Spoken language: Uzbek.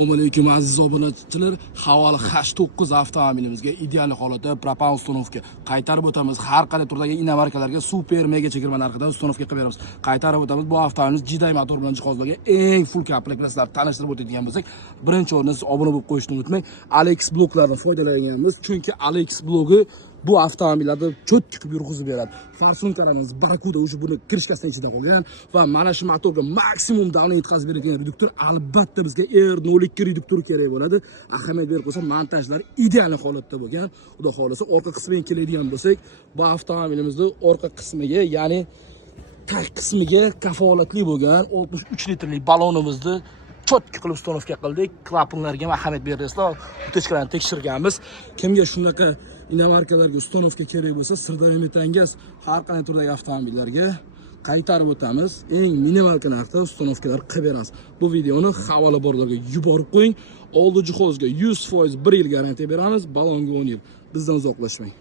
Assalomu alaykum aziz obunachilar. Havoli H9 avtomobilimizga ideal holatda propan uстановка qaytarib o'tamiz. Har qanday turdagi inomarkalarga super mega chegirma narxida uстановка qilib beramiz. Qaytarib o'tamiz. Bu avtomobilimiz Jiday motor bilan jihozlangan eng full komplektatsiyalar tanishtirib o'tadigan bo'lsak, birinchi o'rinda siz obuna bo'lib qo'yishni unutmang. Alex bloklardan foydalanganmiz, chunki Alex blogi bu avtomobillarda cho'tki yurg'izib beradi. Farsunkalarimiz Barakuda o'sha buni kirishkasidan ichida qolgan va mana shu motorga maksimum davlat yetkazib beradigan reduktor albatta bizga R02 reduktor kerak bo'ladi. Ahamiyat berib qo'ysa, montajlar ideal holatda bo'lgan. Xudo xolasa orqa qismiga keladigan bo'lsak, bu avtomobilimizning orqa qismiga, ya'ni tag qismiga kafolatli bo'lgan 63 litrlik balonimizni cho'tki qilib uстановка qildik. Klapanlarga ham ahamiyat berasizlar. Utechkalarni tekshirganmiz. Kimga shunaqa inomarkalarga uстановка kerak bo'lsa, Sirdaryo Metangaz har qanday turdagi avtomobillarga qaytarib o'tamiz. Eng minimal narxda uстановkalar qilib beramiz. Bu videoni havola borlarga yuborib qo'ying. Oldi jihozga 100% 1 yil garantiya beramiz, balonga 10 yil. Bizdan uzoqlashmang.